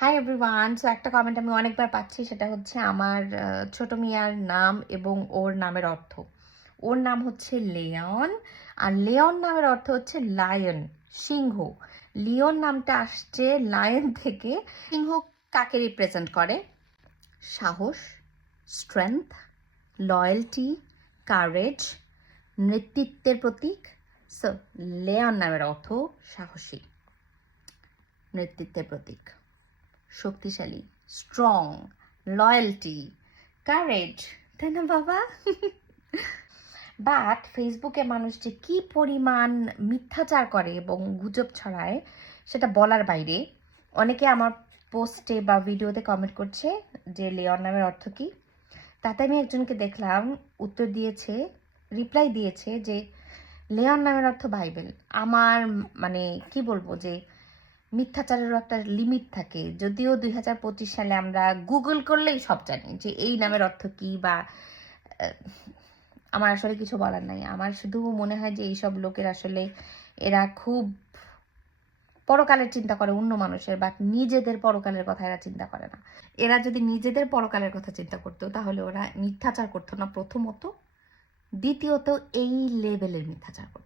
High everyone so একটা comment আমি অনেকবার পাচ্ছি, সেটা হচ্ছে আমার ছোট মিয়ার নাম এবং ওর নামের অর্থ। ওর নাম হচ্ছে লেয়ন আর লেয়ন নামের অর্থ হচ্ছে লায়ন সিংহ। লিওন নামটা আসছে লায়ন থেকে। সিংহ কাকে রিপ্রেজেন্ট করে? সাহস স্ট্রেংথ লয়্যালটি কারেজ নেতৃত্বের প্রতীক। সো লেয়ন নামের অর্থ সাহসী, নেতৃত্বের প্রতীক। শক্তিশালী স্ট্রং লয়্যালটি কারেজ তাই না, বাবা? বাট ফেসবুকে মানুষ যে কি পরিমাণ মিথ্যাচার করে এবং গুজব ছড়ায়, সেটা বলার বাইরে। অনেকে আমার পোস্টে বা ভিডিওতে কমেন্ট করছে যে লেয়ন নামের অর্থ কি? তাতে আমি একজনকে দেখলাম, উত্তর দিয়েছে রিপ্লাই দিয়েছে যে লেয়ন নামের অর্থ বাইবেল আমার মানে কি বলব যে মিথ্যাচারেরও একটা লিমিট থাকে। যদিও দুই হাজার পঁচিশ সালে আমরা গুগল করলেই সব জানি যে এই নামের অর্থ কি বা আমার আসলে কিছু বলার নাই। আমার শুধু মনে হয় যে এইসব লোকের আসলে এরা খুব পরকালের চিন্তা করে অন্য মানুষের বাট নিজেদের পরকালের কথা এরা চিন্তা করে না। এরা যদি নিজেদের পরকালের কথা চিন্তা করতো, তাহলে ওরা মিথ্যাচার করতো না প্রথমত। দ্বিতীয়ত এই লেভেলের মিথ্যাচার করতো।